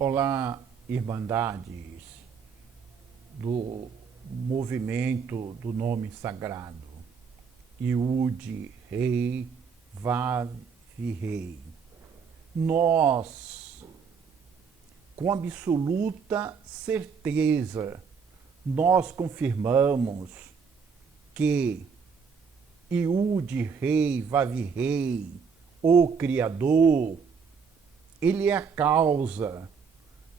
Olá, irmandades do movimento do nome sagrado, Iude Rei, Vav Rei. Nós, com absoluta certeza, nós confirmamos que Iude Rei, Vav Rei, o Criador, ele é a causa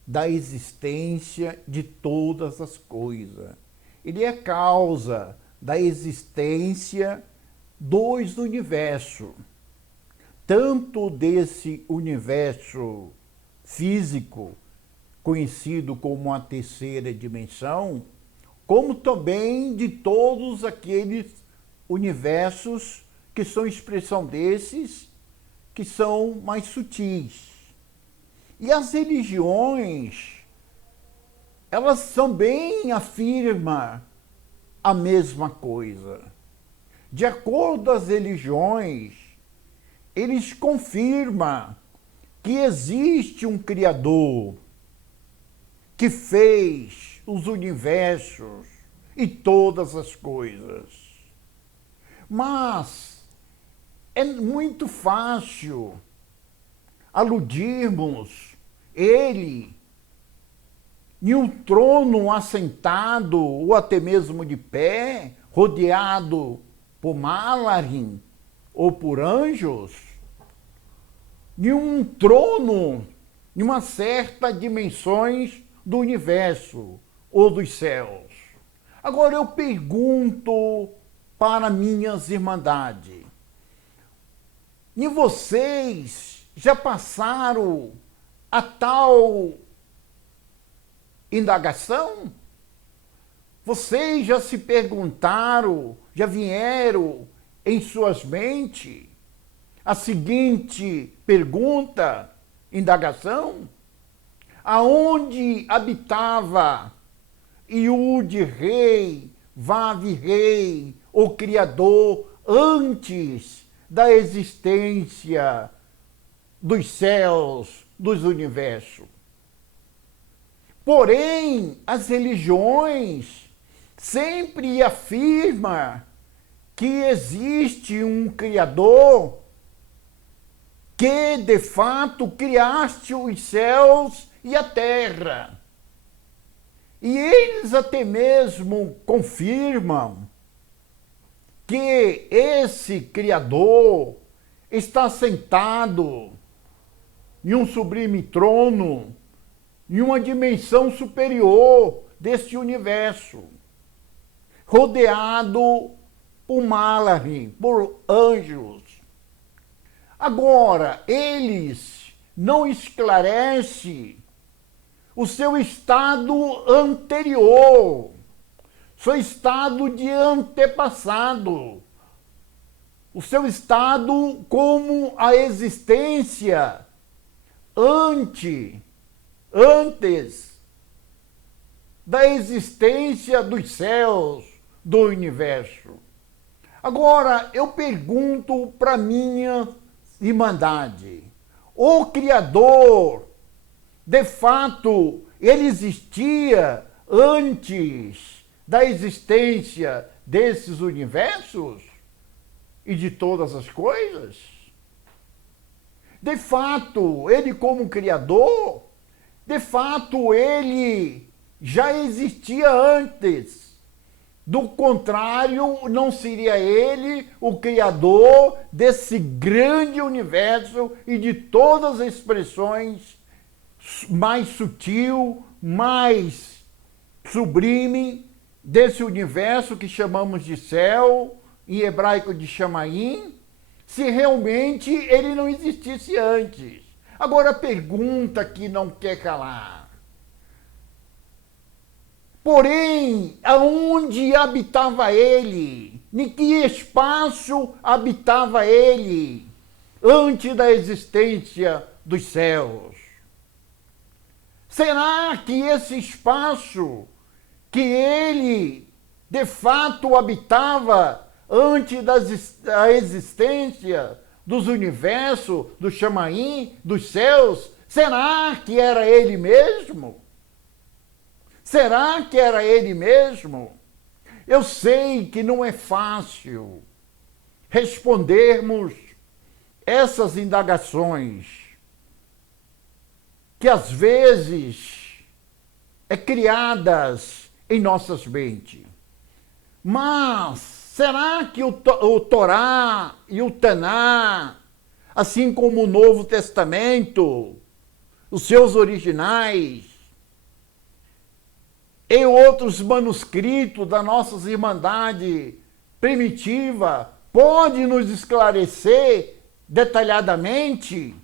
da existência de todas as coisas. Ele é a causa da existência dos universos, tanto desse universo físico, conhecido como a terceira dimensão, como também de todos aqueles universos que são expressão desses, que são mais sutis. E as religiões, elas também afirmam a mesma coisa. De acordo com as religiões, eles confirmam que existe um Criador que fez os universos e todas as coisas. Mas é muito fácil aludirmos ele em um trono assentado ou até mesmo de pé, rodeado por Malarim ou por anjos, em um trono em uma certa dimensões do universo ou dos céus. Agora eu pergunto para minhas irmandades, e vocês já passaram a tal indagação? Vocês já se perguntaram, já vieram em suas mentes a seguinte pergunta, indagação? Aonde habitava Iude Rei, Vav Rei, o Criador, antes da existência dos céus, dos universos? Porém, as religiões sempre afirmam que existe um Criador que, de fato, criaste os céus e a terra. E eles até mesmo confirmam que esse Criador está sentado em um sublime trono, em uma dimensão superior deste universo, rodeado por Malarim, por anjos. Agora, eles não esclarecem o seu estado anterior, seu estado de antepassado, o seu estado como a existência antes da existência dos céus, do universo. Agora, eu pergunto para minha irmandade, o Criador, de fato, ele existia antes da existência desses universos e de todas as coisas? De fato, ele como Criador, de fato, ele já existia antes. Do contrário, não seria ele o Criador desse grande universo e de todas as expressões mais sutil, mais sublime desse universo que chamamos de céu, em hebraico de Shamaim, se realmente ele não existisse antes. Agora a pergunta que não quer calar. Porém, aonde habitava ele? Em que espaço habitava ele antes da existência dos céus? Será que esse espaço que ele de fato habitava antes da existência dos universos, do Shamaim, dos céus, Será que era ele mesmo? Será que era ele mesmo? Eu sei que não é fácil respondermos essas indagações que às vezes é criadas em nossas mentes. Mas será que o Torá e o Taná, assim como o Novo Testamento, os seus originais, e outros manuscritos da nossa irmandade primitiva, pode nos esclarecer detalhadamente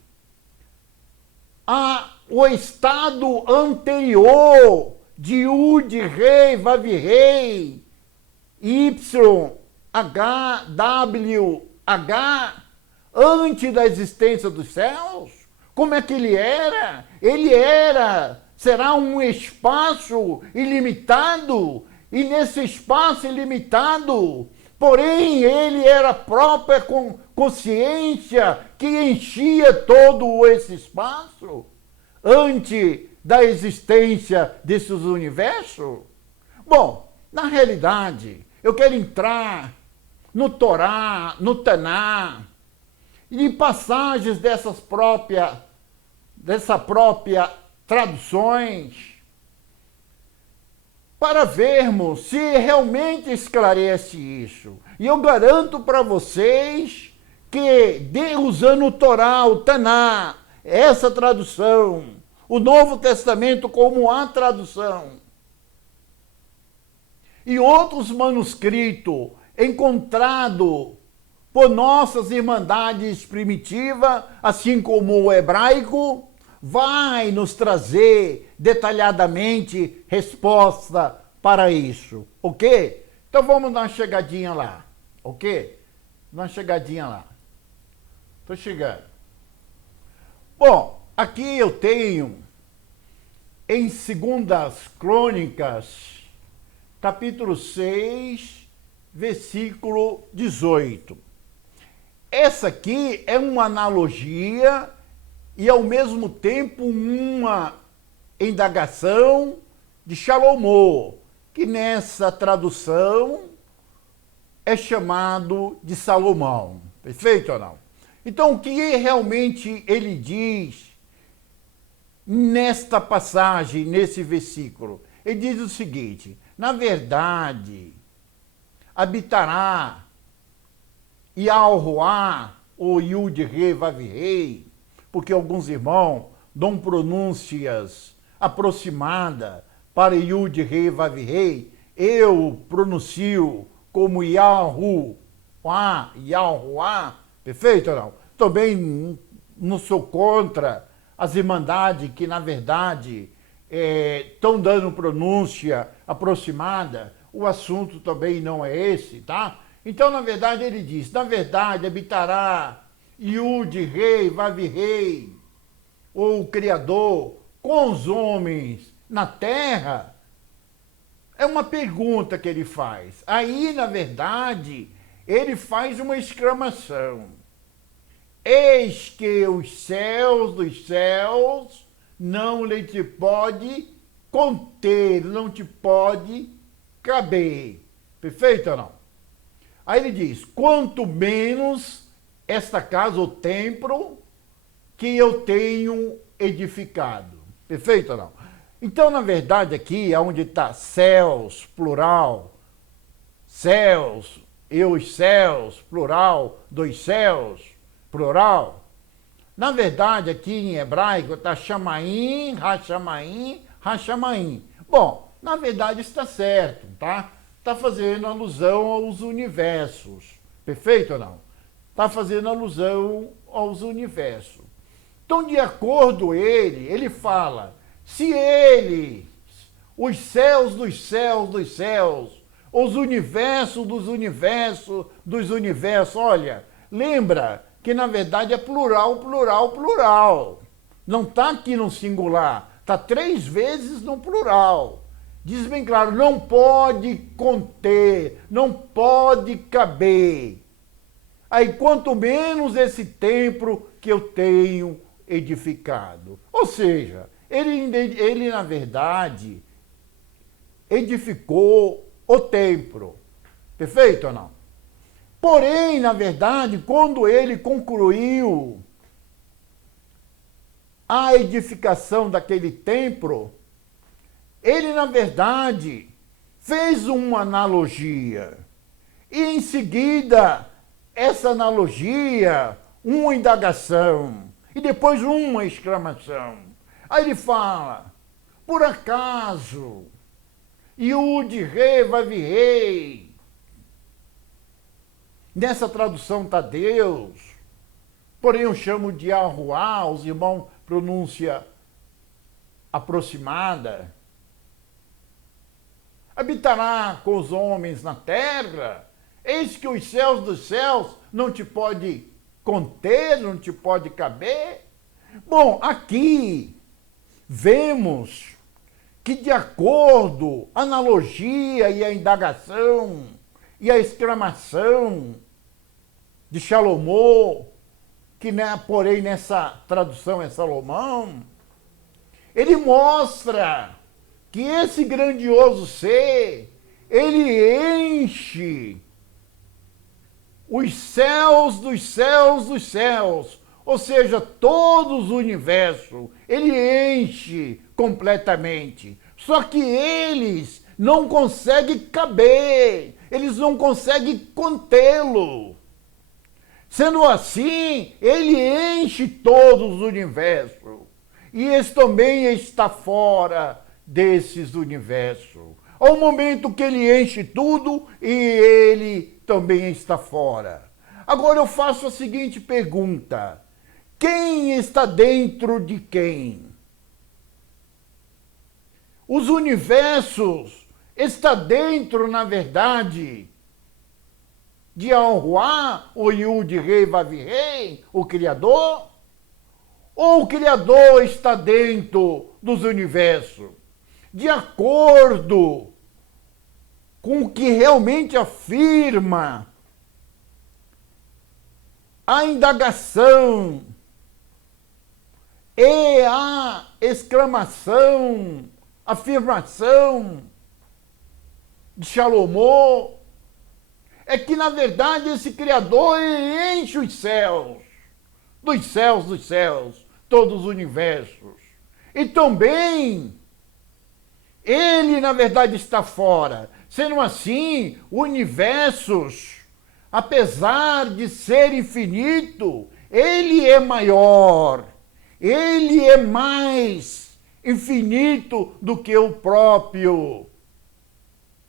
o estado anterior de Yud, Rei, Vav, Rei, Y, H, W, H, antes da existência dos céus? Como é que ele era? Ele era, será um espaço ilimitado, e nesse espaço ilimitado, porém, ele era a própria consciência que enchia todo esse espaço antes da existência desses universos? Bom, na realidade, eu quero entrar no Torá, no Taná, e em passagens dessa própria traduções, para vermos se realmente esclarece isso. E eu garanto para vocês que, usando o Torá, o Taná, essa tradução, o Novo Testamento como a tradução, e outros manuscritos encontrados por nossas irmandades primitivas, assim como o hebraico, vai nos trazer detalhadamente resposta para isso, ok? Então vamos dar uma chegadinha lá, ok? Dar uma chegadinha lá. Estou chegando. Bom, aqui eu tenho em 2 Crônicas, capítulo 6, versículo 18. Essa aqui é uma analogia e, ao mesmo tempo, uma indagação de Salomão, que nessa tradução é chamado de Salomão. Perfeito ou não? Então, o que realmente ele diz nesta passagem, nesse versículo? Ele diz o seguinte: na verdade, habitará Yahuwah, ou Yud, Rei, Vav, Rei, porque alguns irmãos dão pronúncias aproximadas para Yud, Rei, Vav, Rei. Eu pronuncio como Yahuwah, Yahuwah, perfeito ou não? Também não sou contra as irmandades que, na verdade, estão dando pronúncia aproximada. O assunto também não é esse, tá? Então, na verdade, ele diz, na verdade, habitará Yud, Rei, Vav, Rei, ou o Criador, com os homens na terra. É uma pergunta que ele faz. Aí, na verdade, ele faz uma exclamação. Eis que os céus dos céus não lhe te pode conter, não te pode caber. Perfeito ou não? Aí ele diz, quanto menos esta casa, o templo, que eu tenho edificado. Perfeito ou não? Então, na verdade, aqui, onde está céus, plural, céus, e os céus, plural, dos céus, plural. Na verdade, aqui em hebraico está Shamaim, Hashamaim, Hashamaim. Bom, na verdade está certo, tá? Está fazendo alusão aos universos. Perfeito ou não? Está fazendo alusão aos universos. Então, de acordo ele fala, se ele, os céus dos céus dos céus, os universos dos universos dos universos, olha, lembra que na verdade é plural, plural, plural. Não está aqui no singular, está 3 vezes no plural. Diz bem claro, não pode conter, não pode caber. Aí, quanto menos esse templo que eu tenho edificado. Ou seja, ele na verdade, edificou o templo. Perfeito ou não? Porém, na verdade, quando ele concluiu a edificação daquele templo, ele, na verdade, fez uma analogia. E, em seguida, essa analogia, uma indagação, e depois uma exclamação. Aí ele fala, por acaso, Yud Rei Vav Rei. Nessa tradução está Deus, porém eu chamo de Yahuwah, os irmãos pronúncia aproximada. Habitará com os homens na terra, eis que os céus dos céus não te pode conter, não te pode caber. Bom, aqui vemos que de acordo a analogia e a indagação e a exclamação de Salomão, que porém nessa tradução é Salomão, ele mostra que esse grandioso ser, ele enche os céus dos céus dos céus, ou seja, todo o universo, ele enche completamente. Só que eles não conseguem caber, eles não conseguem contê-lo. Sendo assim, ele enche todos os universos. E esse também está fora desses universos. Ao momento que ele enche tudo, e ele também está fora. Agora eu faço a seguinte pergunta. Quem está dentro de quem? Os universos estão dentro, na verdade, de Yahuwah, o Yud Rei Vav Rei, o Criador? Ou o Criador está dentro dos universos? De acordo com o que realmente afirma a indagação e a exclamação, afirmação de Salomão, é que, na verdade, esse Criador ele enche os céus, dos céus, todos os universos. E também, ele, na verdade, está fora. Sendo assim, universos, apesar de ser infinito, ele é maior, ele é mais infinito do que o próprio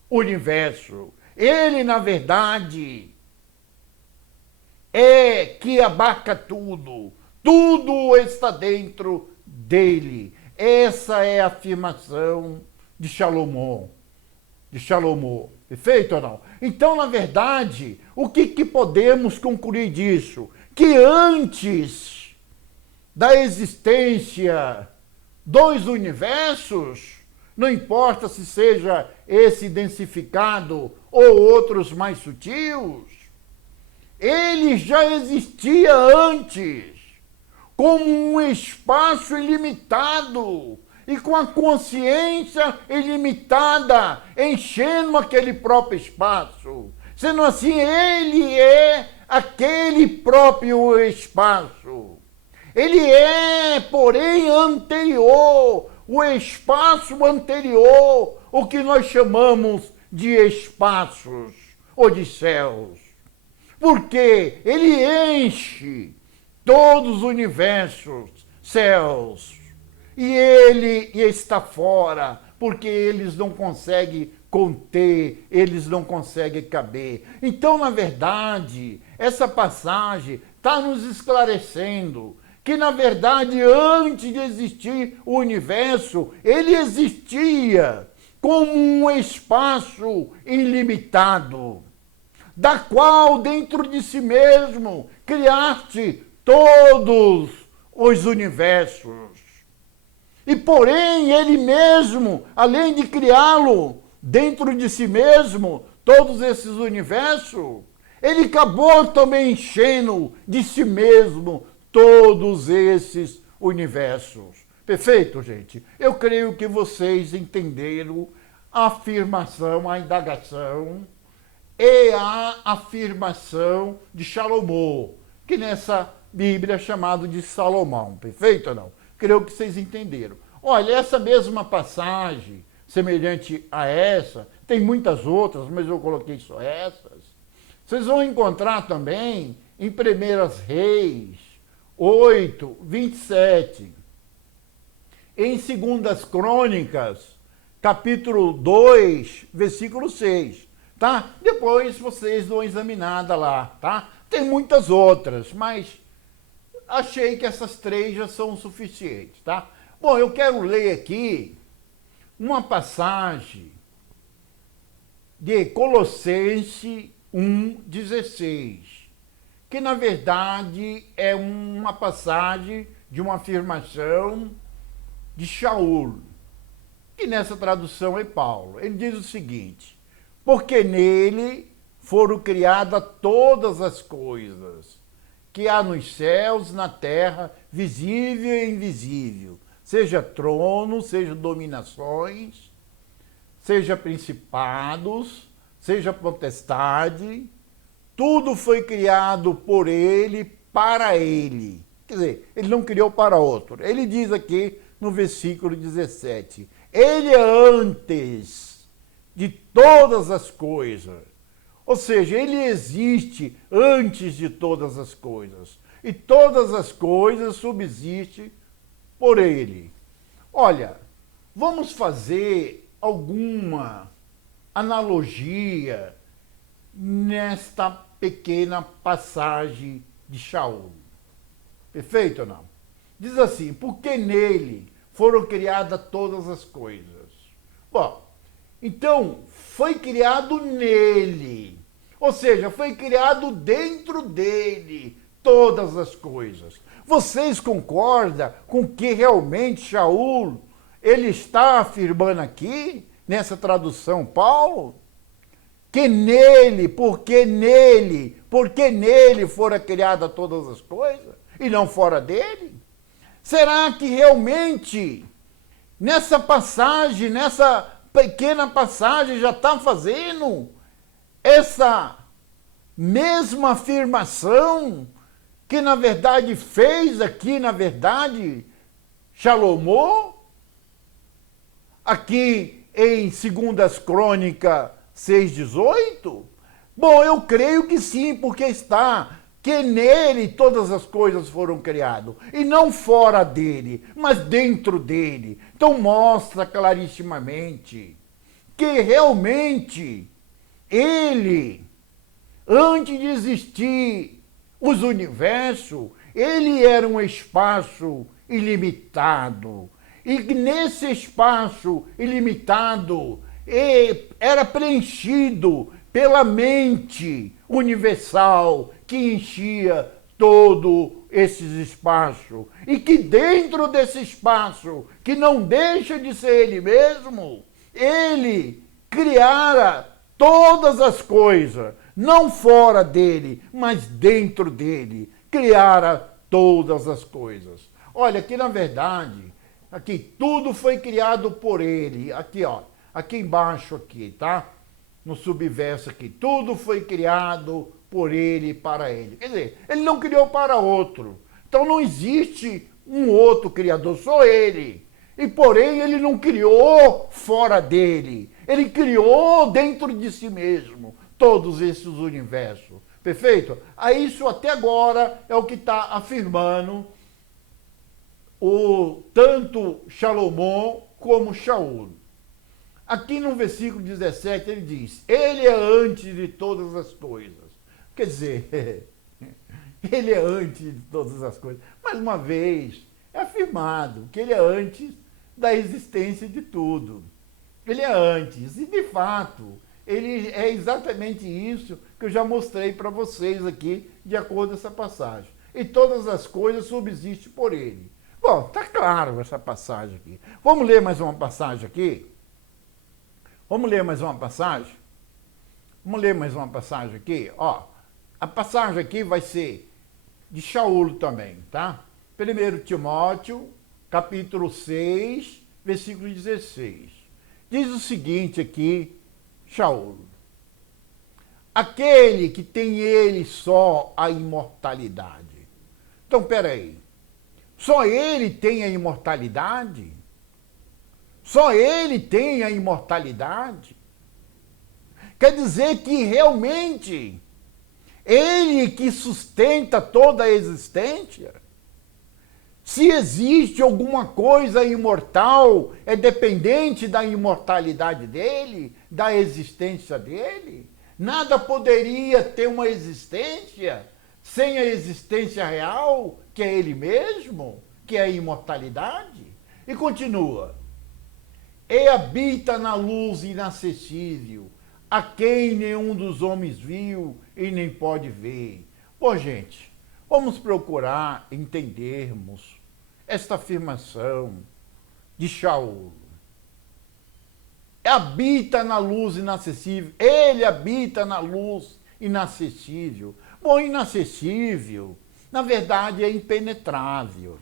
universo. Ele, na verdade, é que abarca tudo. Tudo está dentro dele. Essa é a afirmação de Salomão. Perfeito ou não? Então, na verdade, o que podemos concluir disso? Que antes da existência dos universos, não importa se seja esse densificado ou outros mais sutis, ele já existia antes, como um espaço ilimitado e com a consciência ilimitada, enchendo aquele próprio espaço. Sendo assim, ele é aquele próprio espaço. Ele é, porém, anterior, o espaço anterior, o que nós chamamos de espaços ou de céus. Porque ele enche todos os universos, céus, e ele está fora, porque eles não conseguem conter, eles não conseguem caber. Então, na verdade, essa passagem está nos esclarecendo que, na verdade, antes de existir o universo, ele existia como um espaço ilimitado, da qual dentro de si mesmo criaste todos os universos. E porém, ele mesmo, além de criá-lo dentro de si mesmo, todos esses universos, ele acabou também enchendo de si mesmo todos esses universos. Perfeito, gente? Eu creio que vocês entenderam a afirmação, a indagação e a afirmação de Salomão, que nessa Bíblia é chamado de Salomão. Perfeito ou não? Creio que vocês entenderam. Olha, essa mesma passagem, semelhante a essa, tem muitas outras, mas eu coloquei só essas. Vocês vão encontrar também em 1 Reis 8, 27. Em 2 Crônicas, capítulo 2, versículo 6, tá? Depois vocês dão uma examinada lá, tá? Tem muitas outras, mas achei que essas 3 já são suficientes, tá? Bom, eu quero ler aqui uma passagem de Colossenses 1,16, que na verdade é uma passagem de uma afirmação de Shaul, que nessa tradução é Paulo. Ele diz o seguinte: porque nele foram criadas todas as coisas que há nos céus, na terra, visível e invisível, seja trono, seja dominações, seja principados, seja potestade, tudo foi criado por ele, para ele. Quer dizer, ele não criou para outro. Ele diz aqui no versículo 17, ele é antes de todas as coisas. Ou seja, ele existe antes de todas as coisas. E todas as coisas subsistem por ele. Olha, vamos fazer alguma analogia nesta pequena passagem de Shaul. Perfeito ou não? Diz assim, porque nele foram criadas todas as coisas. Bom, então foi criado nele, ou seja, foi criado dentro dele todas as coisas. Vocês concordam com o que realmente Shaul ele está afirmando aqui, nessa tradução Paulo? Que nele, porque nele foram criadas todas as coisas e não fora dele? Será que realmente nessa passagem, nessa pequena passagem, já está fazendo essa mesma afirmação que na verdade fez aqui, na verdade, Salomão? Aqui em 2 Crônicas 6,18? Bom, eu creio que sim, porque está que nele todas as coisas foram criadas, e não fora dele, mas dentro dele. Então mostra clarissimamente que realmente ele, antes de existir os universos, ele era um espaço ilimitado. E nesse espaço ilimitado era preenchido pela mente universal que enchia todo esse espaço. E que dentro desse espaço, que não deixa de ser ele mesmo, ele criara todas as coisas, não fora dele, mas dentro dele, criara todas as coisas. Olha, aqui na verdade, aqui tudo foi criado por ele. Aqui, ó, aqui embaixo aqui, tá? No subverso aqui, tudo foi criado por ele e para ele. Quer dizer, ele não criou para outro. Então não existe um outro criador, só ele. E porém ele não criou fora dele. Ele criou dentro de si mesmo todos esses universos. Perfeito? Aí isso até agora é o que está afirmando tanto Salomão como Shaul. Aqui no versículo 17 ele diz, ele é antes de todas as coisas. Quer dizer, ele é antes de todas as coisas. Mais uma vez, é afirmado que ele é antes da existência de tudo. Ele é antes, e de fato, ele é exatamente isso que eu já mostrei para vocês aqui, de acordo com essa passagem. E todas as coisas subsistem por ele. Bom, está claro essa passagem aqui. Vamos ler mais uma passagem aqui? Vamos ler mais uma passagem? Vamos ler mais uma passagem aqui? Ó, a passagem aqui vai ser de Shaul também, tá? 1 Timóteo, capítulo 6, versículo 16. Diz o seguinte aqui, Shaul: aquele que tem ele só a imortalidade. Então, peraí, só ele tem a imortalidade? Só ele tem a imortalidade? Quer dizer que realmente ele que sustenta toda a existência? Se existe alguma coisa imortal, é dependente da imortalidade dele, da existência dele? Nada poderia ter uma existência sem a existência real, que é ele mesmo, que é a imortalidade? E continua: e habita na luz inacessível, a quem nenhum dos homens viu e nem pode ver. Bom, gente, vamos procurar entendermos esta afirmação de Shaul. Habita na luz inacessível, ele habita na luz inacessível. Bom, inacessível, na verdade, é impenetrável,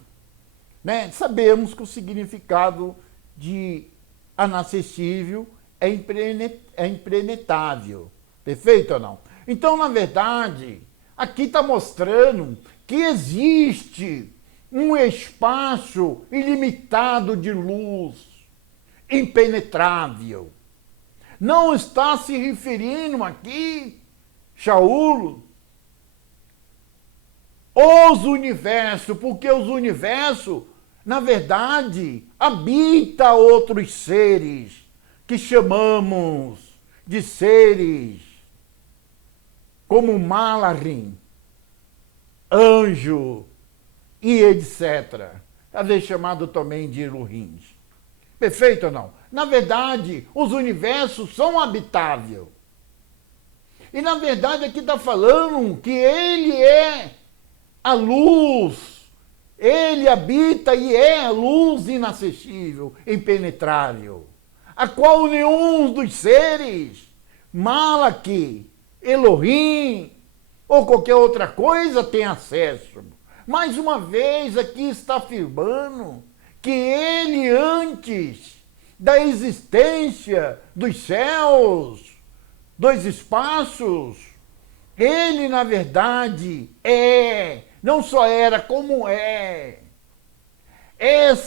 né? Sabemos que o significado de inacessível é impenetrável, perfeito ou não? Então, na verdade, aqui está mostrando que existe um espaço ilimitado de luz, impenetrável. Não está se referindo aqui, Shaul, os universos, porque os universos, na verdade, habita outros seres que chamamos de seres como Malarim, anjo e etc. Às vezes chamado também de Elohim. Perfeito ou não? Na verdade, os universos são habitáveis. E na verdade aqui está falando que ele é a luz, ele habita e é a luz inacessível, impenetrável, a qual nenhum dos seres, Malaki, Elohim ou qualquer outra coisa tem acesso. Mais uma vez aqui está afirmando que ele, antes da existência dos céus, dos espaços, ele na verdade não só era, como é. Esse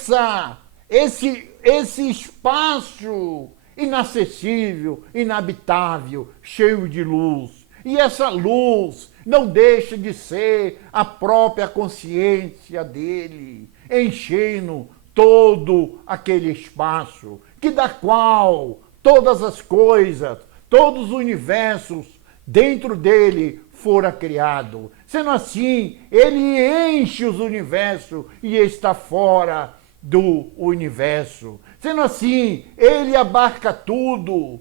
espaço inacessível, inabitável, cheio de luz. E essa luz não deixa de ser a própria consciência dele, enchendo todo aquele espaço, que da qual todas as coisas, todos os universos dentro dele fora criado. Sendo assim, ele enche os universos e está fora do universo. Sendo assim, ele abarca tudo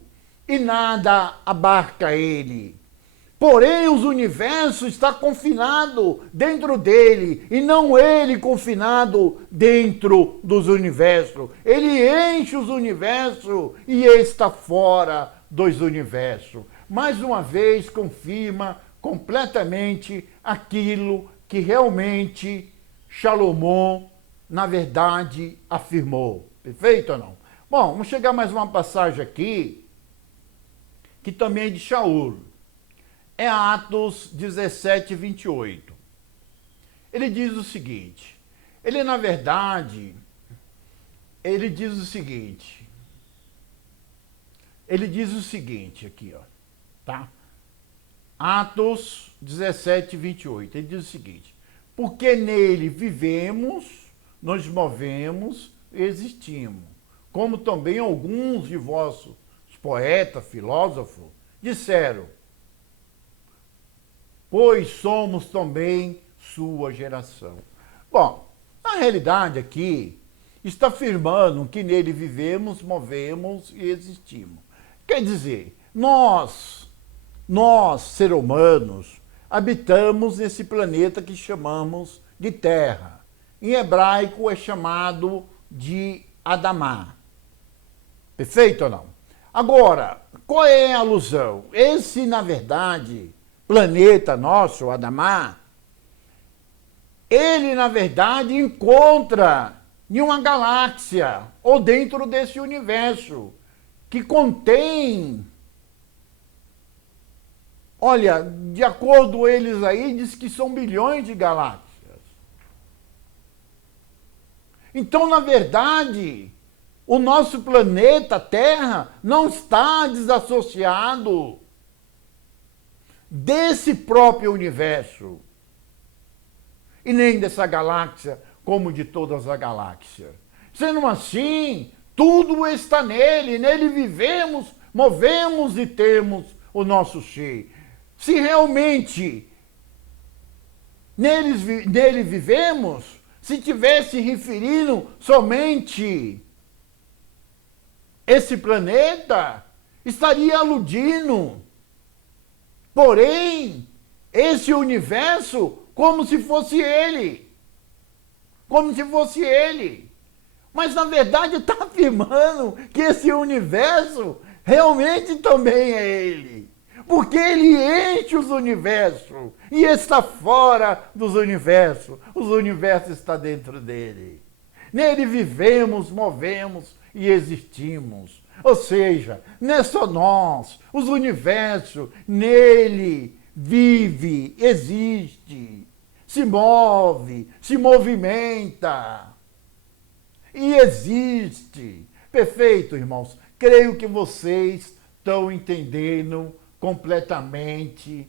e nada abarca ele. Porém, os universos está confinado dentro dele e não ele confinado dentro dos universos. Ele enche os universos e está fora dos universos. Mais uma vez, confirma completamente aquilo que realmente Salomão, na verdade, afirmou. Perfeito ou não? Bom, vamos chegar a mais uma passagem aqui, que também é de Shaul. É Atos 17, 28. Ele diz o seguinte, ele na verdade, ele diz o seguinte aqui, ó, tá? Atos 17, 28, ele diz o seguinte: porque nele vivemos, nos movemos e existimos, como também alguns de vossos poetas, filósofos, disseram, pois somos também sua geração. Bom, na realidade aqui, está afirmando que nele vivemos, movemos e existimos. Quer dizer, nós, seres humanos, habitamos nesse planeta que chamamos de Terra. Em hebraico é chamado de Adamá. Perfeito ou não? Agora, qual é a alusão? Esse, na verdade, planeta nosso, Adamá, ele, na verdade, encontra em uma galáxia ou dentro desse universo que contém, olha, de acordo com eles aí, diz que são bilhões de galáxias. Então, na verdade, o nosso planeta Terra não está desassociado desse próprio universo e nem dessa galáxia como de todas as galáxias. Sendo assim, tudo está nele, nele vivemos, movemos e temos o nosso ser. Se realmente nele vivemos, se tivesse referindo somente esse planeta, estaria aludindo, porém, esse universo como se fosse ele. Como se fosse ele. Mas, na verdade, está afirmando que esse universo realmente também é ele. Porque ele enche os universos e está fora dos universos. Os universos estão dentro dele. Nele vivemos, movemos e existimos. Ou seja, não é só nós, os universos, nele vive, existe, se move, se movimenta e existe. Perfeito, irmãos? Creio que vocês estão entendendo completamente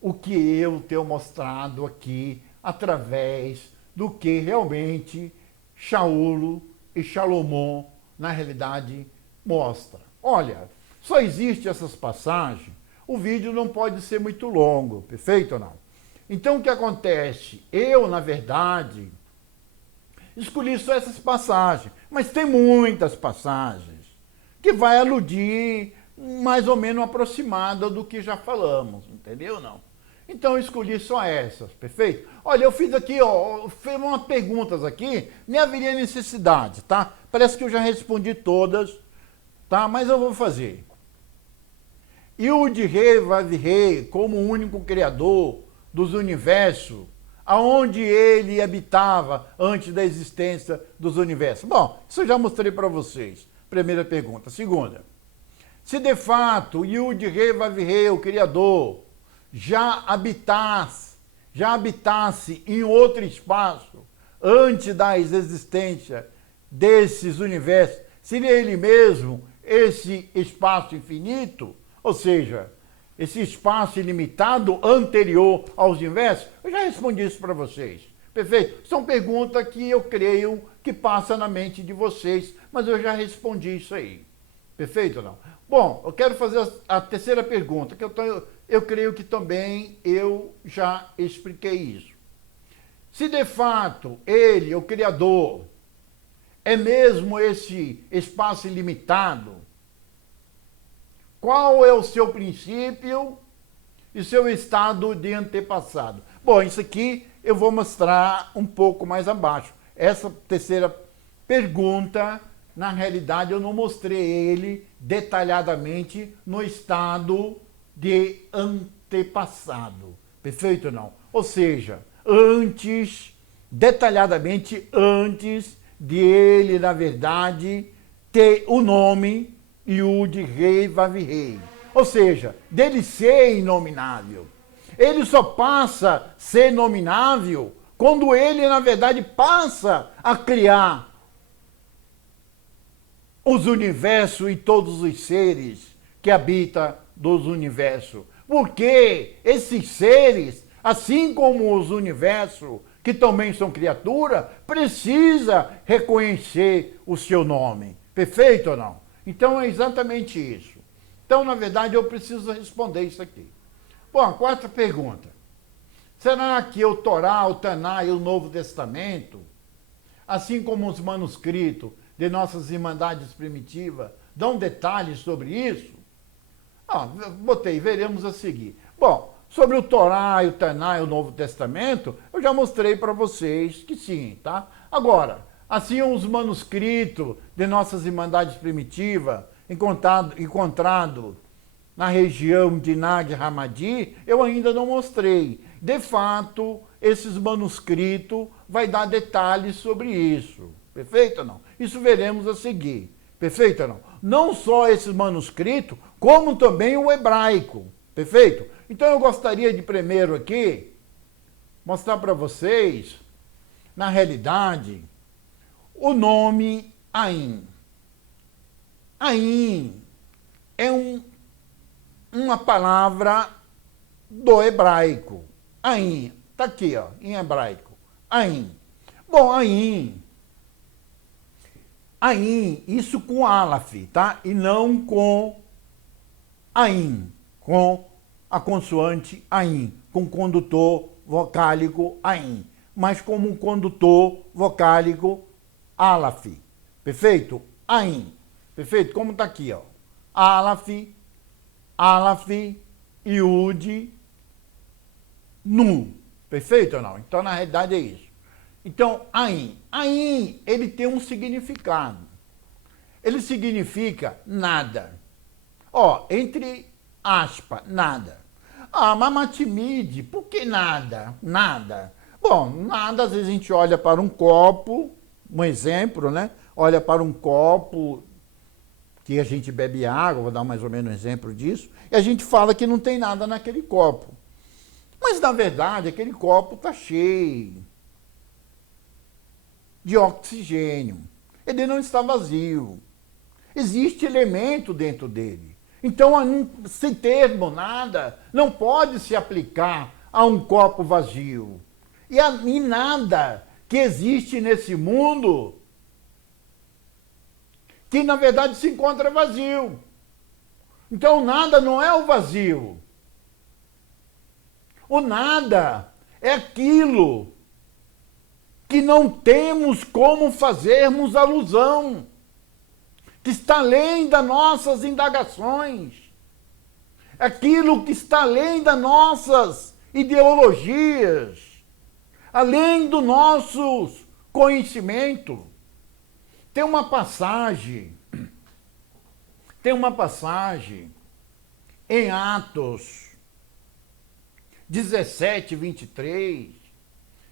o que eu tenho mostrado aqui através do que realmente Shaul e Salomão, na realidade, mostra. Olha, só existe essas passagens, o vídeo não pode ser muito longo, perfeito ou não? Então, o que acontece? Eu, na verdade, escolhi só essas passagens, mas tem muitas passagens que vai aludir mais ou menos aproximada do que já falamos, entendeu não? Então eu escolhi só essas, perfeito? Olha, eu fiz aqui, ó, fiz umas perguntas aqui, nem haveria necessidade, tá? Parece que eu já respondi todas, tá? Mas eu vou fazer. Yud-Rei Vav-Rei, como o único criador dos universos, aonde ele habitava antes da existência dos universos? Bom, isso eu já mostrei para vocês. Primeira pergunta. Segunda, se de fato Yud-Rei Vav-Rei, o Criador, já habitasse em outro espaço antes da existência desses universos, seria ele mesmo esse espaço infinito? Ou seja, esse espaço ilimitado anterior aos universos? Eu já respondi isso para vocês. Perfeito? São perguntas que eu creio que passam na mente de vocês, mas eu já respondi isso aí. Perfeito ou não? Bom, eu quero fazer a terceira pergunta, que eu creio que também eu já expliquei isso. Se de fato ele, o Criador, é mesmo esse espaço ilimitado, qual é o seu princípio e seu estado de antepassado? Bom, isso aqui eu vou mostrar um pouco mais abaixo. Essa terceira pergunta, na realidade, eu não mostrei ele detalhadamente no estado de antepassado. Perfeito ou não? Ou seja, antes, detalhadamente antes de ele, na verdade, ter o nome Yud-Rei Vav-Rei. Ou seja, dele ser inominável. Ele só passa a ser nominável quando ele, na verdade, passa a criar os universos e todos os seres que habitam dos universos. Porque esses seres, assim como os universos, que também são criaturas, precisa reconhecer o seu nome. Perfeito ou não? Então é exatamente isso. Então, na verdade, eu preciso responder isso aqui. Bom, a quarta pergunta. Será que o Torá, o Taná e o Novo Testamento, assim como os manuscritos de nossas irmandades primitivas, dão detalhes sobre isso? Botei, veremos a seguir. Bom, sobre o Torá, o Taná e o Novo Testamento, eu já mostrei para vocês que sim, tá? Agora, assim os manuscritos de nossas irmandades primitivas, encontrado na região de Nag Hammadi, eu ainda não mostrei. De fato, esses manuscritos vai dar detalhes sobre isso. Perfeito ou não? Isso veremos a seguir. Perfeito ou não? Não só esses manuscritos, como também o hebraico. Perfeito? Então eu gostaria de primeiro aqui mostrar para vocês, na realidade, o nome Ain. Ain é uma palavra do hebraico. Ain, está aqui, ó, em hebraico. Ain. Bom, Ain, isso com Aleph, tá? E não com Ain, com a consoante Ain, com condutor vocálico Ain, mas como um condutor vocálico Aleph. Perfeito? Ain. Perfeito? Como está aqui, ó. Aleph, Yud, Nu. Perfeito ou não? Então, na realidade, é isso. Então, Ain. Ain, ele tem um significado. Ele significa nada. Ó, entre aspas, nada. Ah, mas Matimide, por que nada? Nada. Bom, nada, às vezes a gente olha para um copo, um exemplo, né? Olha para um copo que a gente bebe água, vou dar mais ou menos um exemplo disso, e a gente fala que não tem nada naquele copo. Mas, na verdade, aquele copo está cheio de oxigênio. Ele não está vazio. Existe elemento dentro dele. Então, esse termo nada não pode se aplicar a um copo vazio. E nada que existe nesse mundo que, na verdade, se encontra vazio. Então, nada não é o vazio. O nada é aquilo que não temos como fazermos alusão, que está além das nossas indagações, aquilo que está além das nossas ideologias, além do nosso conhecimento. Tem uma passagem em Atos 17, 23,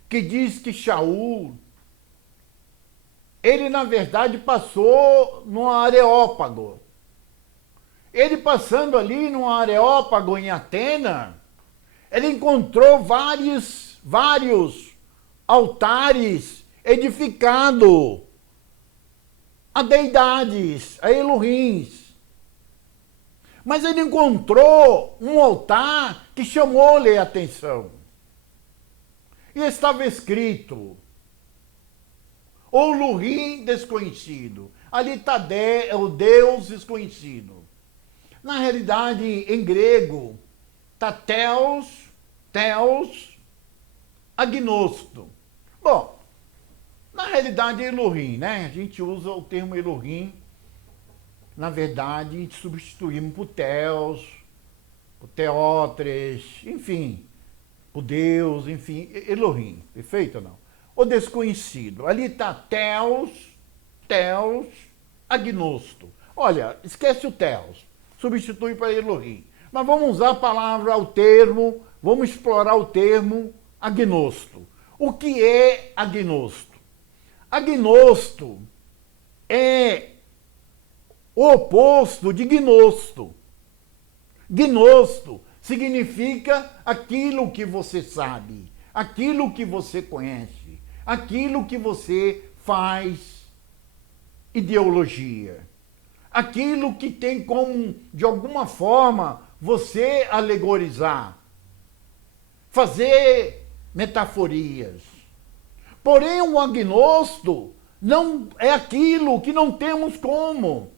que diz que Shaul, ele na verdade passou no Areópago. Ele passando ali no Areópago em Atena, ele encontrou vários altares edificados a deidades, a Elohims. Mas ele encontrou um altar que chamou-lhe a atenção. E estava escrito, o Elohim desconhecido. Ali está o Deus desconhecido. Na realidade, em grego, está Theos agnosto. Bom, na realidade é Elohim, né? A gente usa o termo Elohim, na verdade, substituímos por Theos, por Theótres, enfim, por Deus, enfim, Elohim, perfeito ou não? O desconhecido. Ali está Theos agnosto. Olha, esquece o Theos, substitui para Elohim. Mas vamos usar a palavra, o termo, vamos explorar o termo agnosto. O que é agnosto? Agnosto é o oposto de gnosto. Gnosto significa aquilo que você sabe, aquilo que você conhece, aquilo que você faz ideologia, aquilo que tem como, de alguma forma, você alegorizar, fazer metaforias. Porém, o agnosto não é aquilo que não temos como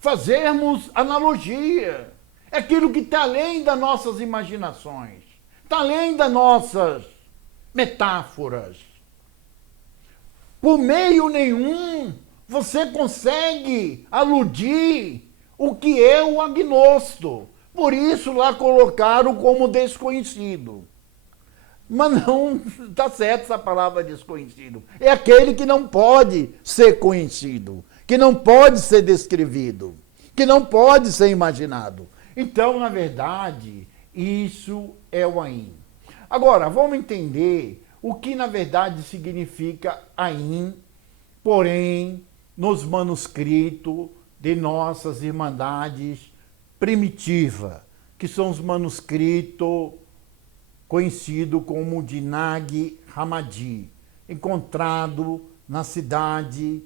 fazermos analogia. É aquilo que está além das nossas imaginações, está além das nossas metáforas. Por meio nenhum você consegue aludir o que é o agnosto. Por isso lá colocaram como desconhecido. Mas não está certo essa palavra desconhecido. É aquele que não pode ser conhecido, que não pode ser descrevido, que não pode ser imaginado. Então, na verdade, Isso é o Ain. Agora, vamos entender o que na verdade significa Ain, porém, nos manuscritos de nossas irmandades primitivas, que são os manuscritos conhecidos como de Nag Hammadi, encontrado na cidade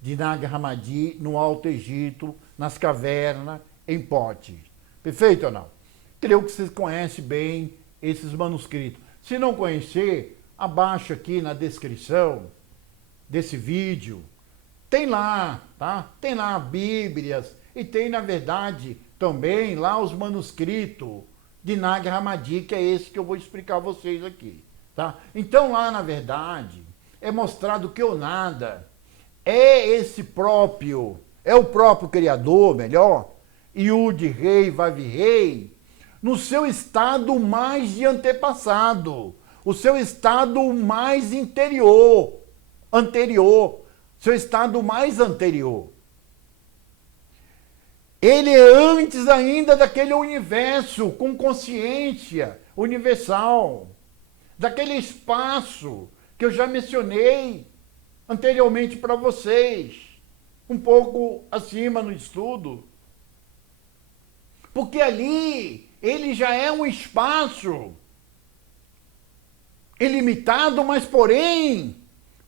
de Nag Hammadi, no Alto Egito, nas cavernas, em Potes. Perfeito ou não? Creio que vocês conhecem bem esses manuscritos. Se não conhecer, abaixo aqui na descrição desse vídeo, tem lá, tá? Tem lá Bíblias e tem, na verdade, também lá os manuscritos de Nag Hammadi, que é esse que eu vou explicar a vocês aqui, tá? Então lá, na verdade, é mostrado que o nada é esse próprio, é o próprio Criador, melhor, Yud-Rei, Vav-Rei, no seu estado mais de antepassado, o seu estado mais anterior, seu estado mais anterior. Ele é antes ainda daquele universo com consciência universal, daquele espaço que eu já mencionei anteriormente para vocês, um pouco acima no estudo. Porque ali ele já é um espaço ilimitado, mas porém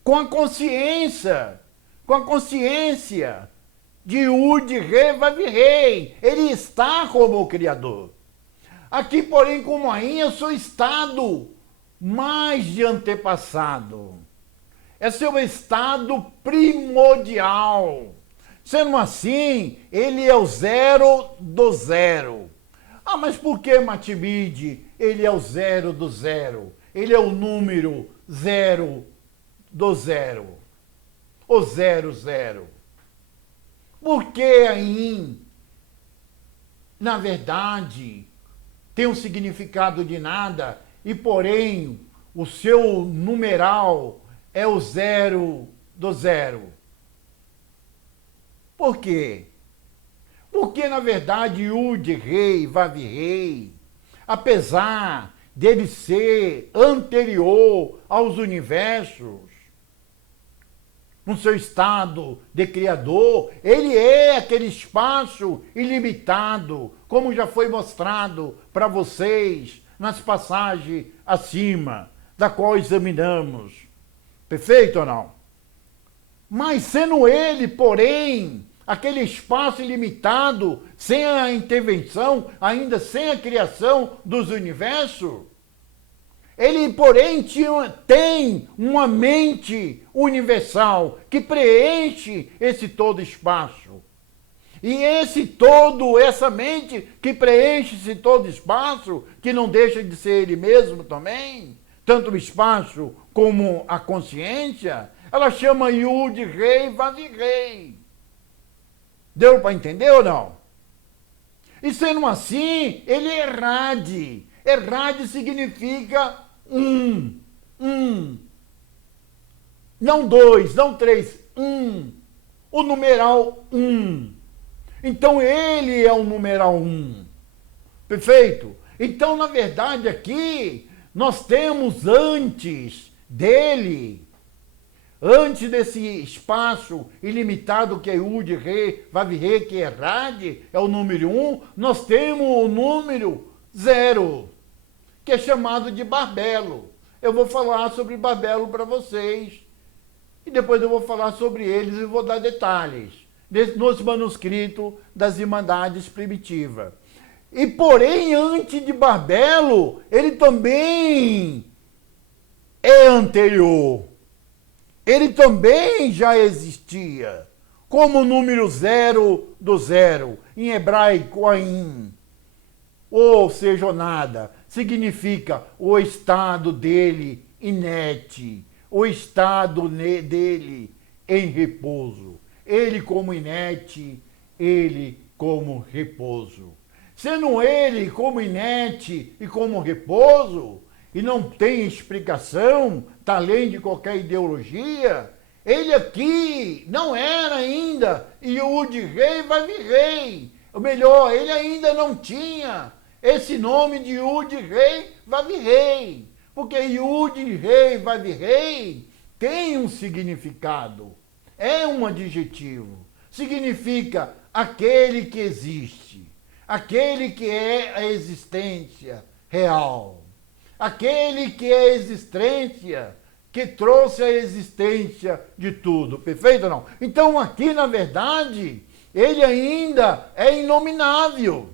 com a consciência de Yud-Rei, Vav-Rei. Ele está como o Criador. Aqui, porém, como Ain, é o seu estado mais de antepassado. É seu estado primordial. Sendo assim, ele é o zero do zero. Ah, mas por que, Matibide, ele é o zero do zero? Ele é o número zero do zero. O zero, zero. Porque Ain, na verdade, tem um significado de nada e, porém, o seu numeral é o zero do zero. Por quê? Porque, na verdade, Yud-Rei, Vav-Rei, apesar dele ser anterior aos universos, no seu estado de criador, ele é aquele espaço ilimitado, como já foi mostrado para vocês nas passagens acima, da qual examinamos. Perfeito ou não? Mas sendo ele, porém, aquele espaço ilimitado, sem a intervenção, ainda sem a criação dos universos, ele, porém, tem uma mente universal que preenche esse todo espaço. E essa mente que preenche esse todo espaço, que não deixa de ser ele mesmo também, tanto o espaço como a consciência, ela chama Yud-Rei, Vav-Rei. Deu para entender ou não? E sendo assim, ele é Errad. Errad significa um. Não dois, não três, um. O numeral um. Então ele é o numeral um. Perfeito? Então, na verdade, aqui nós temos antes dele, antes desse espaço ilimitado que é Yud-Rei, Vav-Rei, que é Errad, é o número 1, nós temos o número 0, que é chamado de Barbelo. Eu vou falar sobre Barbelo para vocês, e depois eu vou falar sobre eles e vou dar detalhes nos manuscritos das Irmandades Primitivas. E porém, antes de Barbelo, ele também é anterior. Ele também já existia, como o número 0 do 0, em hebraico Ain. Ou seja, nada, significa o estado dele inerte, o estado dele em repouso. Ele como inerte, ele como repouso. Sendo ele como inerte e como repouso, e não tem explicação, está além de qualquer ideologia, ele aqui não era ainda Yud-Rei, Vav-Rei. Ou melhor, ele ainda não tinha esse nome de Yud Rei Vav Rei. Porque Yud Rei Vav Rei tem um significado, é um adjetivo. Significa aquele que existe, aquele que é a existência real, aquele que é a existência que trouxe a existência de tudo. Perfeito ou não? Então aqui, na verdade, ele ainda é inominável.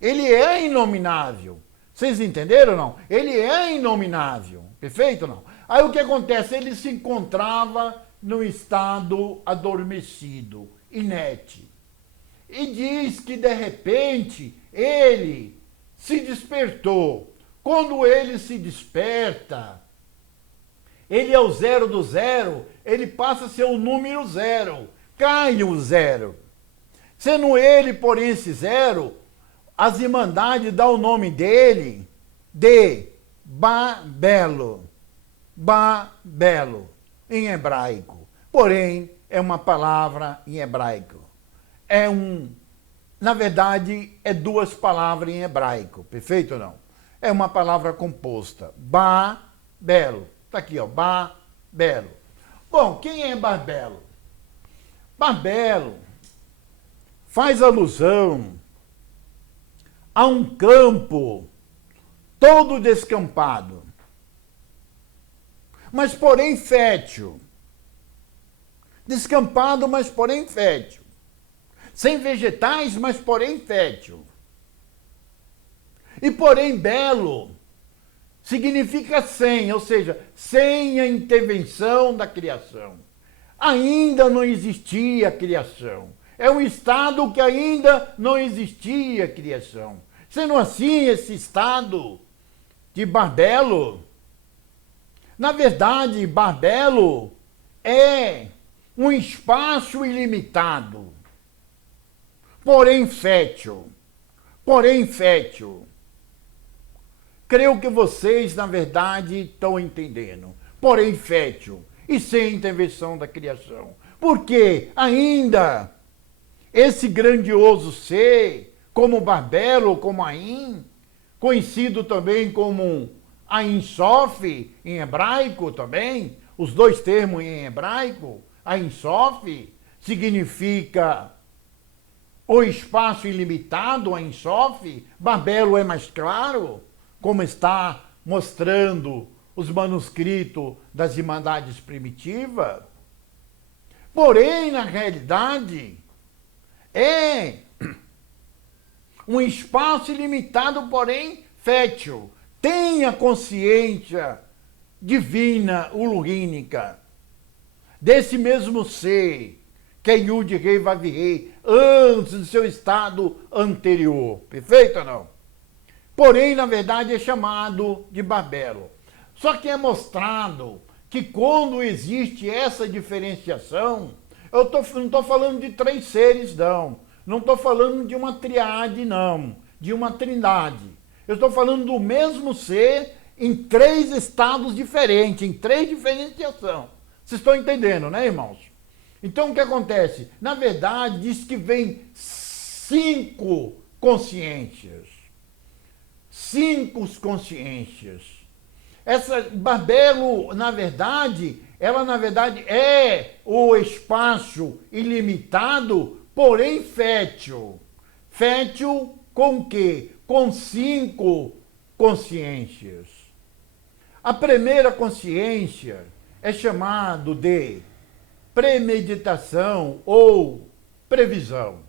Ele é inominável. Vocês entenderam ou não? Ele é inominável. Perfeito ou não? Aí o que acontece? Ele se encontrava no estado adormecido, inerte. E diz que, de repente, ele se despertou. Quando ele se desperta, ele é o zero do zero, ele passa a ser o número zero. Cai o zero. Sendo ele, porém, esse zero, as Irmandades dão o nome dele de Babelo. Babelo, em hebraico. Porém, é uma palavra em hebraico. Na verdade, é duas palavras em hebraico. Perfeito ou não? É uma palavra composta. Babelo. Está aqui, ó. Babelo. Bom, quem é Babelo? Babelo faz alusão a um campo todo descampado, mas porém fértil. Descampado, mas porém fértil. Sem vegetais, mas porém fértil. E porém belo significa sem, ou seja, sem a intervenção da criação. Ainda não existia a criação. É um estado que ainda não existia a criação. Sendo assim, esse estado de Babelo, na verdade, Babelo é um espaço ilimitado, porém fértil. Porém fértil. Creio que vocês, na verdade, estão entendendo. Porém fértil e sem intervenção da criação. Porque ainda esse grandioso ser, como Babelo, como Ain, conhecido também como Ain Sof, em hebraico também, os dois termos em hebraico, Ain Sof significa o espaço ilimitado, Ain Sof. Babelo é mais claro, como está mostrando os manuscritos das Irmandades primitivas. Porém, na realidade, é um espaço ilimitado, porém fértil. Tem a consciência divina, ulurrínica, desse mesmo ser, que é Yud Rei Vav Rei, antes do seu estado anterior. Perfeito ou não? Porém, na verdade, é chamado de Babelo. Só que é mostrado que quando existe essa diferenciação, eu não estou falando de três seres, não. Não estou falando de uma triade, não. De uma trindade. Eu estou falando do mesmo ser em três estados diferentes, em três diferenciações. Vocês estão entendendo, né, irmãos? Então, o que acontece? Na verdade, diz que vem 5 consciências. 5 consciências. Essa Babelo, na verdade, ela na verdade é o espaço ilimitado, porém fértil. Fértil com o quê? Com 5 consciências. A primeira consciência é chamado de premeditação ou previsão.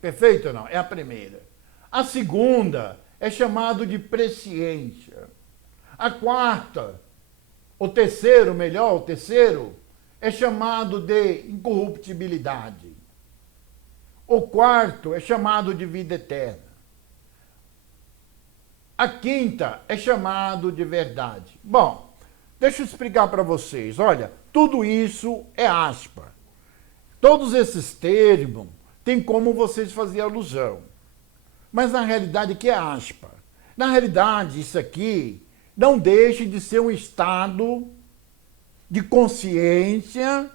Perfeito ou não? É a primeira. A segunda é chamado de presciência. A quarta, o terceiro é chamado de incorruptibilidade. O quarto é chamado de vida eterna. A quinta é chamado de verdade. Bom, deixa eu explicar para vocês. Olha, tudo isso é aspa. Todos esses termos tem como vocês fazerem alusão. Mas na realidade, o que é aspa? Na realidade, isso aqui não deixe de ser um estado de consciência,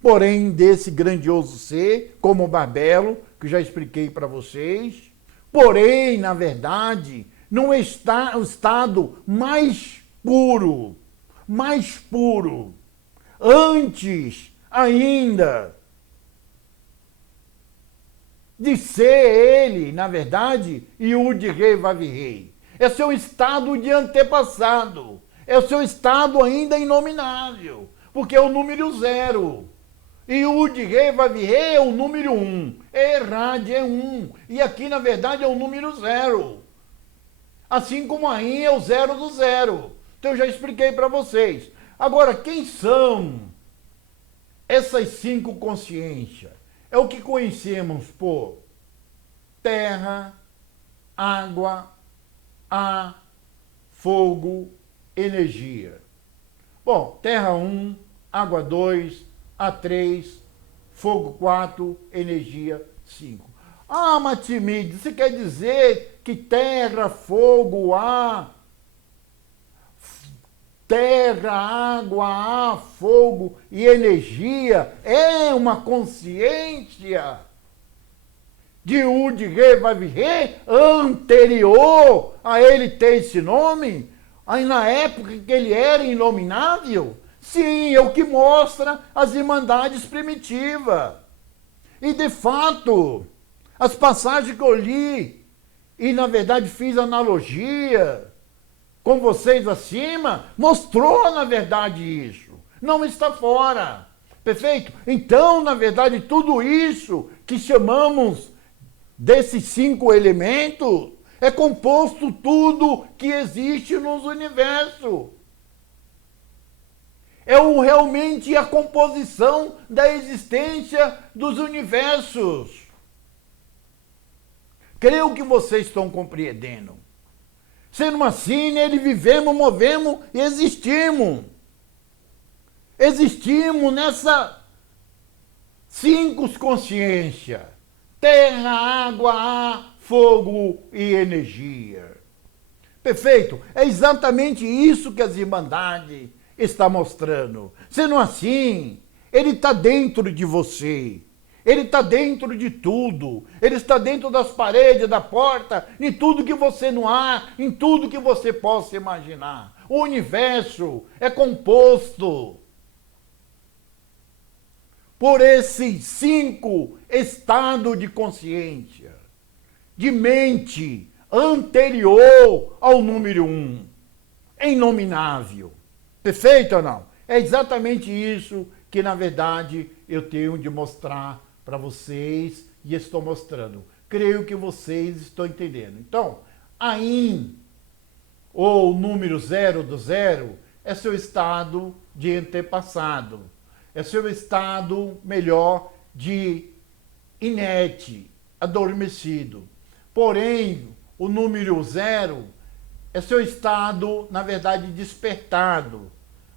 porém desse grandioso ser, como o Babelo, que já expliquei para vocês, Porém, na verdade, não está o estado mais puro, antes ainda de ser ele, na verdade, Yud Rei Vav Rei. É seu estado de antepassado, é o seu estado ainda inominável, porque é o número 0. E Yud Rei Vav Rei é o número 1. Errad é 1. E aqui, na verdade, é o número 0. Assim como aí é o 0 do 0. Então eu já expliquei para vocês. Agora, quem são essas 5 consciências? É o que conhecemos por terra, água, ar, fogo, energia. Bom, terra 1, água 2, ar 3, fogo 4, energia 5. Ah, Matimide, você quer dizer que terra, fogo, ar, água, fogo e energia é uma consciência de Yud Rei Vav Rei anterior a ele ter esse nome? Aí na época que ele era inominável? Sim, é o que mostra as irmandades primitivas. E de fato, as passagens que eu li, e na verdade fiz analogia com vocês acima, mostrou na verdade isso. Não está fora. Perfeito? Então, na verdade, tudo isso que chamamos desses 5 elementos é composto tudo que existe nos universos. É realmente a composição da existência dos universos. Creio que vocês estão compreendendo. Sendo assim, nele vivemos, movemos e existimos. Existimos nessa 5 consciências: terra, água, ar, fogo e energia. Perfeito? É exatamente isso que as irmandades está mostrando. Sendo assim, ele está dentro de você. Ele está dentro de tudo. Ele está dentro das paredes, da porta, em tudo que você não há, em tudo que você possa imaginar. O universo é composto por esses 5 estados de consciência, de mente anterior ao número 1, inominável. Perfeito ou não? É exatamente isso que, na verdade, eu tenho de mostrar para vocês e estou mostrando. Creio que vocês estão entendendo. Então, Ain, ou número 0 do 0, é seu estado de antepassado. É seu estado, melhor, de inerte, adormecido. Porém, o número 0 é seu estado, na verdade, despertado.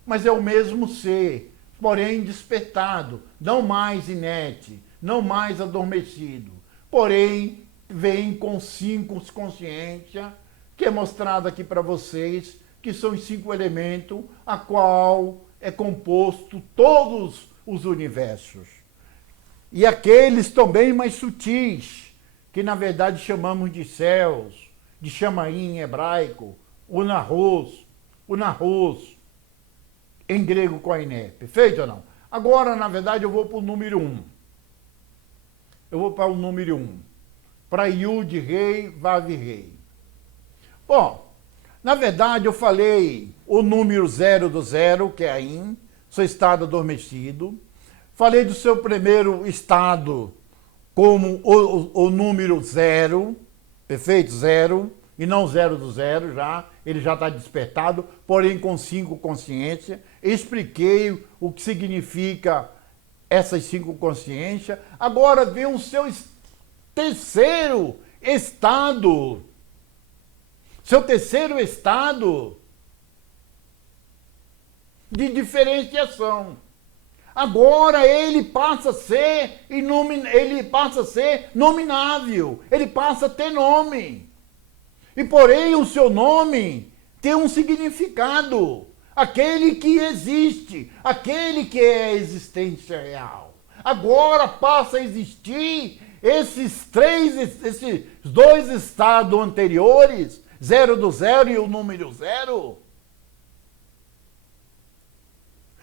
Mas é o mesmo ser, porém despertado, não mais inerte, não mais adormecido. Porém, vem com 5 consciências, que é mostrado aqui para vocês, que são os 5 elementos, a qual é composto todos os universos. E aqueles também mais sutis, que na verdade chamamos de céus, de chamaim em hebraico, Unahos, em grego koiné. Perfeito ou não? Agora, na verdade, eu vou para o número 1. Eu vou para o número 1. Para Yud Rei Vav Rei. Bom, na verdade, eu falei o número 0 do 0, que é Ain, seu estado adormecido. Falei do seu primeiro estado como o número 0, perfeito? 0, e não 0 do 0 já. Ele já está despertado, porém com 5 consciências. Expliquei o que significa essas 5 consciências. Agora vem o seu terceiro estado. Seu terceiro estado de diferenciação. Agora ele passa a ser nominável. Ele passa a ter nome. E porém o seu nome tem um significado. Aquele que existe, aquele que é a existência real. Agora passa a existir esses dois estados anteriores, 0 do 0 e o número 0,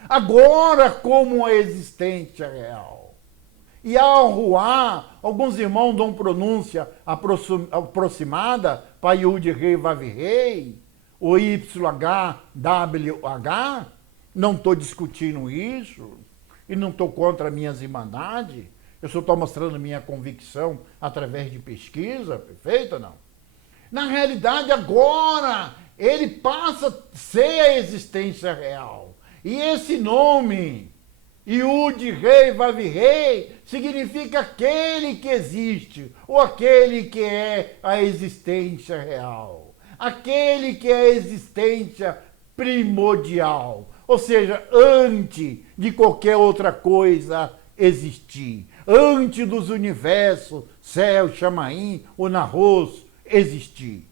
agora como a existência real. E Yahuwah, alguns irmãos dão pronúncia aproximada para Yud Rei Vav Rei, o YHWH, não estou discutindo isso, e não estou contra minhas irmandades, eu só estou mostrando minha convicção através de pesquisa, perfeito ou não? Na realidade, agora, ele passa a ser a existência real. E esse nome, Yud Rei Vav Rei, significa aquele que existe, ou aquele que é a existência real. Aquele que é a existência primordial. Ou seja, antes de qualquer outra coisa existir. Antes dos universos, céu, chamaim, o narros existir.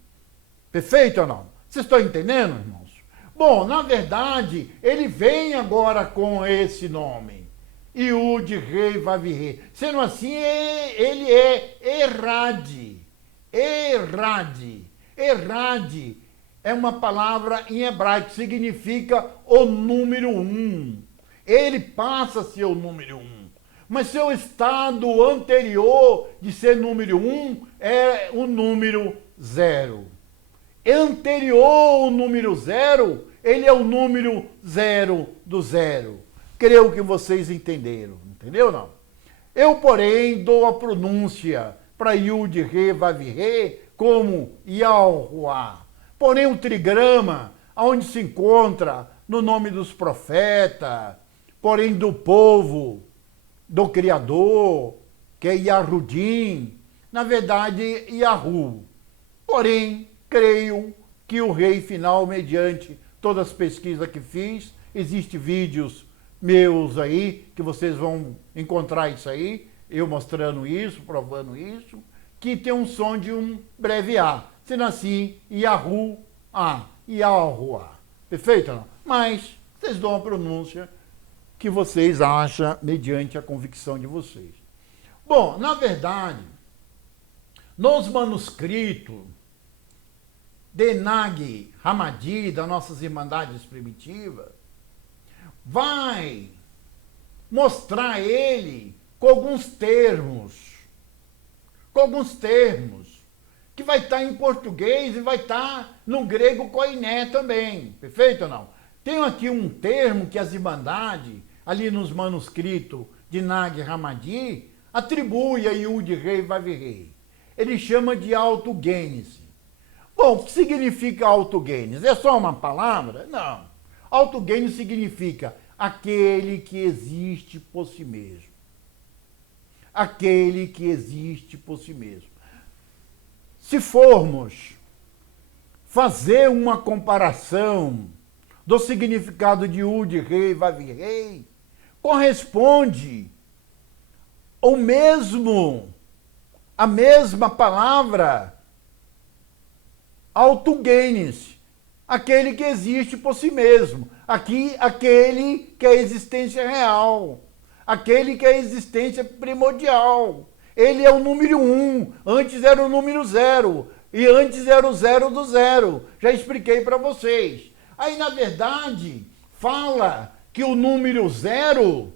Perfeito ou não? Vocês estão entendendo, irmãos? Bom, na verdade, ele vem agora com esse nome. Yud Rei Vav Rei. Sendo assim, ele é Errad. Errad. Errad é uma palavra em hebraico, significa o número 1. Ele passa a ser o número 1. Mas seu estado anterior de ser número 1 é o número 0. Anterior ao número 0, ele é o número 0 do 0. Creio que vocês entenderam, entendeu não? Eu, porém, dou a pronúncia para Yud Rei Vav Rei como Yahuwah. Porém, o trigrama, onde se encontra no nome dos profetas, porém do povo, do Criador, que é Yahudim, na verdade, Yahu. Porém, creio que o rei final, mediante todas as pesquisas que fiz, existem vídeos meus aí, que vocês vão encontrar isso aí, eu mostrando isso, provando isso, que tem um som de um breve A. Sendo assim, Yahuwah, Yahuwah. Perfeito? Não? Mas vocês dão a pronúncia que vocês acham mediante a convicção de vocês. Bom, na verdade, nos manuscritos de Nag Hammadi, das nossas irmandades primitivas, vai mostrar ele com alguns termos, que vai estar em português e vai estar no grego koiné também, perfeito ou não? Tenho aqui um termo que as irmandades, ali nos manuscritos de Nag Hammadi, atribui a Yud Rei Vav Rei. Ele chama de autogênese. Bom, o que significa autogênese? É só uma palavra? Não. Autogênese significa aquele que existe por si mesmo. Aquele que existe por si mesmo. Se formos fazer uma comparação do significado de Yud Rei Vav Rei, corresponde a mesma palavra autogênese, aquele que existe por si mesmo. Aqui, aquele que é a existência real, aquele que é a existência primordial. Ele é o número 1, antes era o número 0, e antes era o 0 do 0. Já expliquei para vocês. Aí, na verdade, fala que o número 0,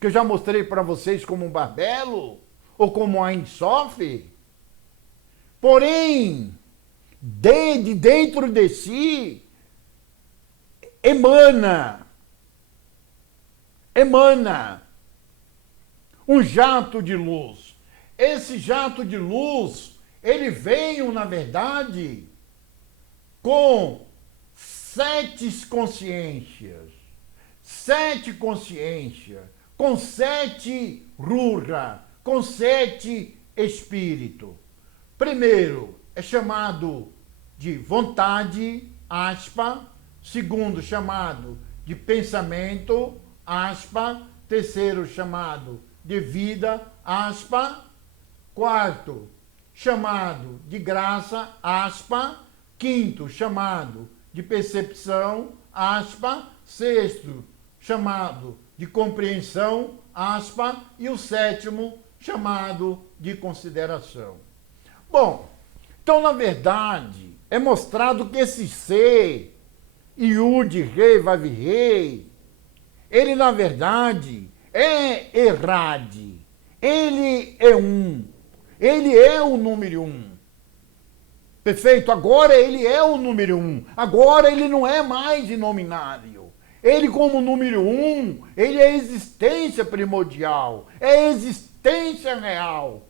que eu já mostrei para vocês como um barbelo, ou como Ein Sof, porém, de dentro de si, emana um jato de luz. Esse jato de luz, ele veio, na verdade, com 7 consciências, com 7 ruha, com 7 espíritos. Primeiro, é chamado de vontade, aspa. Segundo, chamado de pensamento, aspa. Terceiro, chamado de vida, aspa. Quarto, chamado de graça, aspa. Quinto, chamado de percepção, aspa. Sexto, chamado de compreensão, aspa. E o sétimo, chamado de consideração. Bom, então, na verdade, é mostrado que esse ser, Yud, Rei, Vav, Rei, ele, na verdade, é Errad. Ele é um. Ele é o número um. Perfeito? Agora ele é o número um. Agora ele não é mais inominável. Ele, como número um, ele é a existência primordial. É a existência real.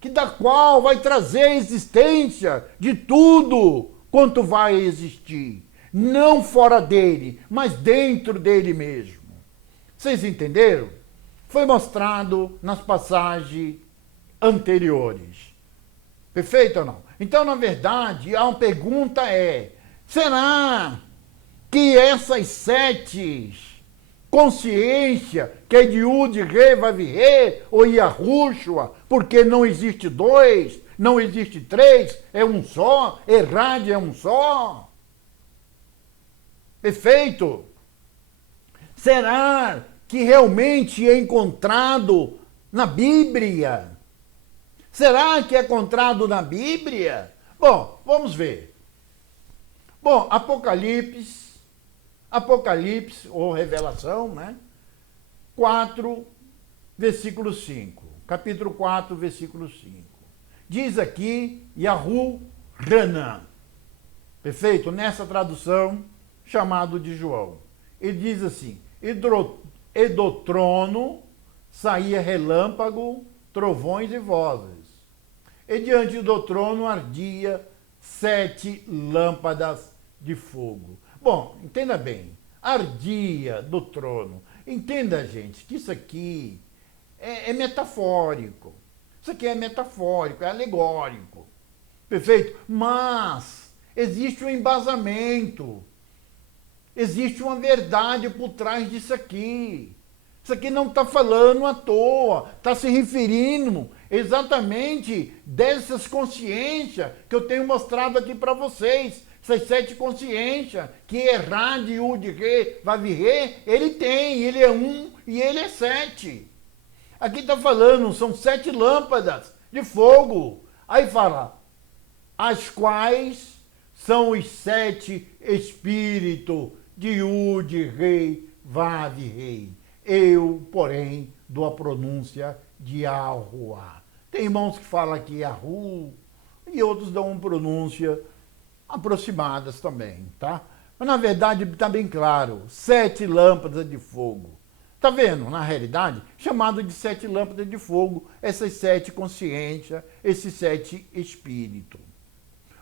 Que da qual vai trazer a existência de tudo quanto vai existir. Não fora dele, mas dentro dele mesmo. Vocês entenderam? Foi mostrado nas passagens anteriores. Perfeito ou não? Então, na verdade, a pergunta é, será que essas 7 consciência, que é de Yud, Rei, Vav, Rei, ou Yahushua, porque não existe 2, não existe 3, é um só, Errad é um só. Perfeito? Será que realmente é encontrado na Bíblia? Será que é encontrado na Bíblia? Bom, vamos ver. Bom, Apocalipse, ou Revelação, né? 4, versículo 5. Capítulo 4, versículo 5. Diz aqui, Yahu Hanan. Perfeito? Nessa tradução, chamado de João. Ele diz assim, e do trono saía relâmpago, trovões e vozes. E diante do trono ardia 7 lâmpadas de fogo. Bom, entenda bem, ardia do trono. Entenda, gente, que isso aqui é metafórico. Isso aqui é metafórico, é alegórico. Perfeito? Mas existe um embasamento. Existe uma verdade por trás disso aqui. Isso aqui não está falando à toa, está se referindo exatamente dessas consciências que eu tenho mostrado aqui para vocês. Essas 7 consciências, que Errad, Yud, Rei, Vav, Rei, ele tem, ele é 1 e ele é 7. Aqui está falando, são 7 lâmpadas de fogo. Aí fala, as quais são os 7 espíritos de Yud, Rei, Vav, Rei. Eu, porém, dou a pronúncia de Yahuwah. Tem irmãos que falam aqui Yahu e outros dão uma pronúncia aproximadas também, tá? Mas na verdade está bem claro, 7 lâmpadas de fogo. Tá vendo? Na realidade, chamado de 7 lâmpadas de fogo, essas 7 consciências, esses 7 espíritos.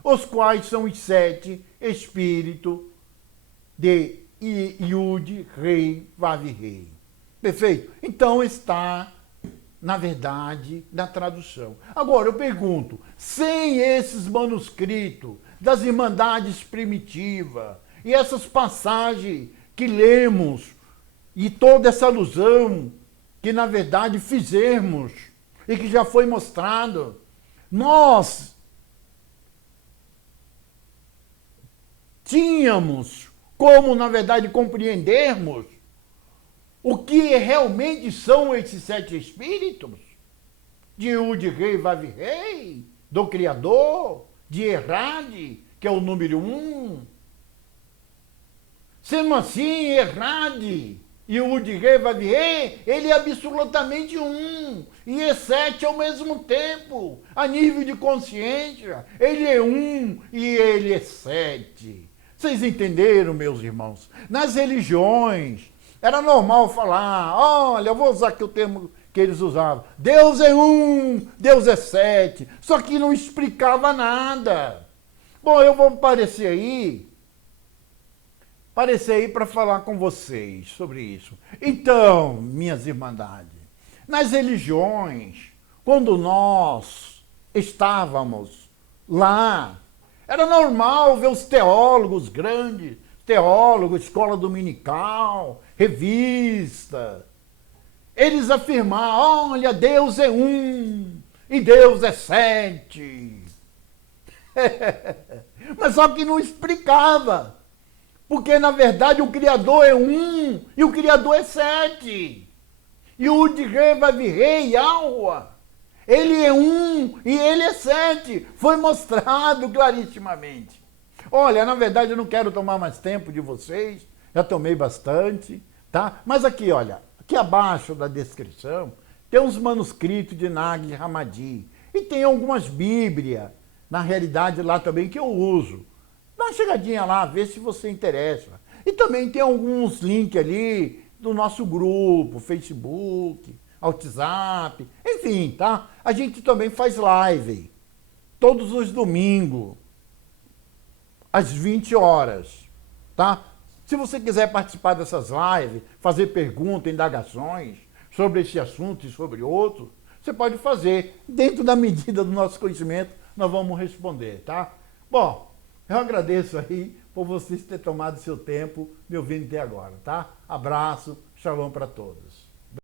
Os quais são os 7 espíritos de Yud, Rei, Vav, Rei. Perfeito? Então está, na verdade, na tradução. Agora eu pergunto, sem esses manuscritos das Irmandades primitivas e essas passagens que lemos e toda essa alusão que, na verdade, fizemos e que já foi mostrado, nós tínhamos como, na verdade, compreendermos o que realmente são esses 7 espíritos? De Yud, Rei, Vav, Rei, do Criador, de Errad, que é o número 1. Sendo assim, Errad e Yud, Rei, Vav, Rei, ele é absolutamente 1 e é 7 ao mesmo tempo. A nível de consciência, ele é 1 e ele é 7. Vocês entenderam, meus irmãos? Nas religiões, era normal falar, olha, eu vou usar aqui o termo que eles usavam, Deus é 1, Deus é 7, só que não explicava nada. Bom, eu vou aparecer aí para falar com vocês sobre isso. Então, minhas irmandades, nas religiões, quando nós estávamos lá, era normal ver os teólogos grandes, teólogos, escola dominical, revista. Eles afirmaram, olha, Deus é 1 e Deus é 7. Mas só que não explicava. Porque, na verdade, o Criador é 1 e o Criador é 7. E o de Rei, Vav, Rei, Yahuwah, Ele é um e ele é sete. Foi mostrado clarissimamente. Olha, na verdade eu não quero tomar mais tempo de vocês, já tomei bastante, tá? Mas aqui, olha, aqui abaixo da descrição tem uns manuscritos de Nag Hammadi e tem algumas bíblias, na realidade lá também que eu uso. Dá uma chegadinha lá, vê se você interessa. E também tem alguns links ali do nosso grupo, Facebook, WhatsApp, enfim, tá? A gente também faz live todos os domingos, às 20 horas, tá? Se você quiser participar dessas lives, fazer perguntas, indagações sobre esse assunto e sobre outro, você pode fazer. Dentro da medida do nosso conhecimento, nós vamos responder, tá? Bom, eu agradeço aí por vocês terem tomado seu tempo me ouvindo até agora, tá? Abraço, shalom para todos.